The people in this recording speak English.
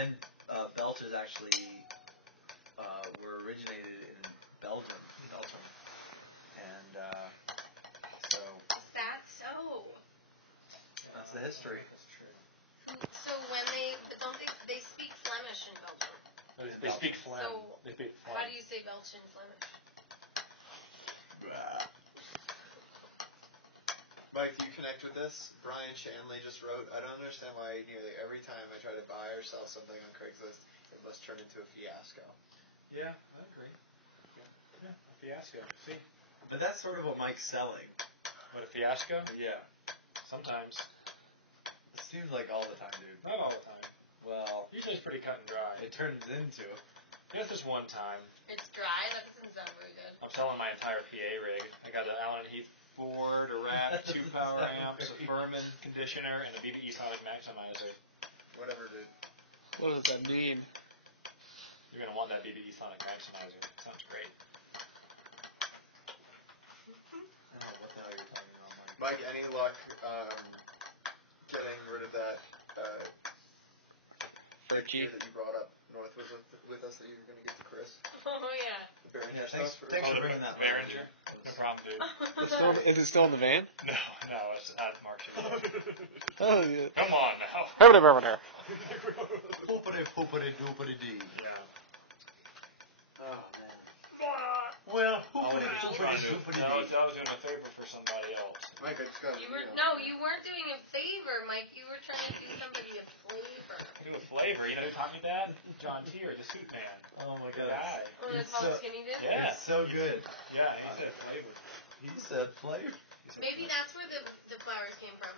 And belches actually were originated in Belgium. And so... Is that so? That's the history. That's true. So when they speak Flemish in Belgium. They speak phlegm. So they speak phlegm. how do you say belch in Flemish? Mike, do you connect with this? Brian Shanley just wrote, I don't understand why nearly every time I try to buy or sell something on Craigslist, it must turn into a fiasco. Yeah, I agree. Yeah, a fiasco. See? But that's sort of what Mike's selling. What, a fiasco? Yeah. Sometimes. It seems like all the time, dude. Not all the time. Well, Usually it's pretty cut and dry. it turns into... Just this one time. It's dry? That doesn't sound very good. I'm selling my entire PA rig. I got an Allen Heath Ford, a wrap, 2 power amps, a Furman conditioner, and a BBE Sonic Maximizer. Whatever, dude. What does that mean? You're going to want that BBE Sonic Maximizer. It sounds great. I don't know what the hell you're talking about, Mike. Mike, any luck getting rid of that fake gear that you brought up north with us that you were going to get to Chris? Oh, yeah. The Behringer Thanks stuff? for ruining that. Behringer? No problem, dude. Is it still in the van? No, it's at Mark's. Oh, yeah. Come on now. Hoopity-doopity-dee. Yeah. Oh, man. Well, Well, I was doing a favor for somebody else. Mike, I just got You weren't doing a favor, Mike. You were trying to do somebody a flavor. Do a flavor. You know who taught me that? John Tier, the suit man. Oh, my Good God. guy. Oh, that's how skinny did? Yeah. It's so good. Yeah, he said flavor. He said flavor. Maybe that's where the flowers came from.